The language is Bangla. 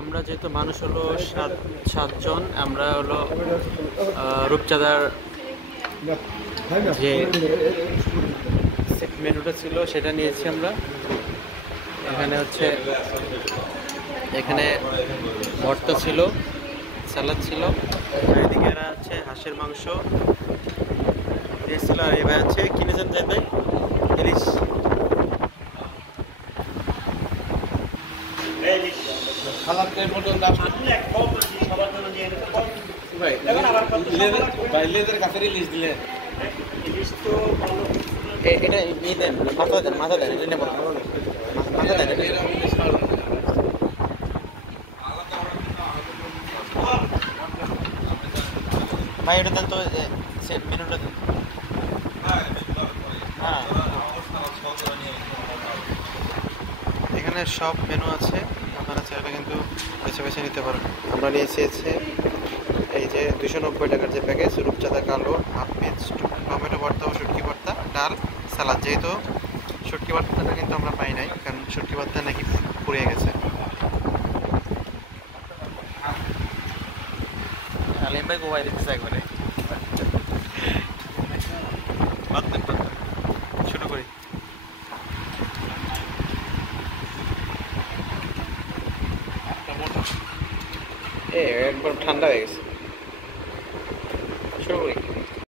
আমরা যেহেতু মানুষ হলো সাতজন, আমরা হলো রূপচাঁদার যে মেনুটা ছিল সেটা নিয়েছি আমরা। এখানে হচ্ছে ভর্তা ছিল, স্যালাড ছিল, আর এদিকে এরা হচ্ছে হাঁসের মাংস দিয়েছিল, আর এবার হচ্ছে কিনেছেন যাবে ইলিশ। এটা ইয়ে দেন, মাথা দেন, এটা নেবো না, মাথা দেন। ভাই এটা দেন তো, সেট মেনুটা দেন। হ্যাঁ, এখানে সব মেনু আছে, আপনারা চাইলে কিন্তু বেছে বেছে নিতে পারেন। আমরা নিয়েছি এই যে 290 টাকার যে প্যাকেজ, রূপচাঁদা কালো, হাফ পিস টমেটো ভর্তা ও শুটকি ভর্তা, ডাল, সালাদ। যেহেতু শুটকি ভর্তাটা কিন্তু আমরা পাই নাই, কারণ শুটকি ভর্তা নাকি পুড়িয়ে গেছে। আলিম ভাই গোয়াই দিতেছে একবারে। শুরু করি। একবার ঠান্ডা হয়ে গেছে।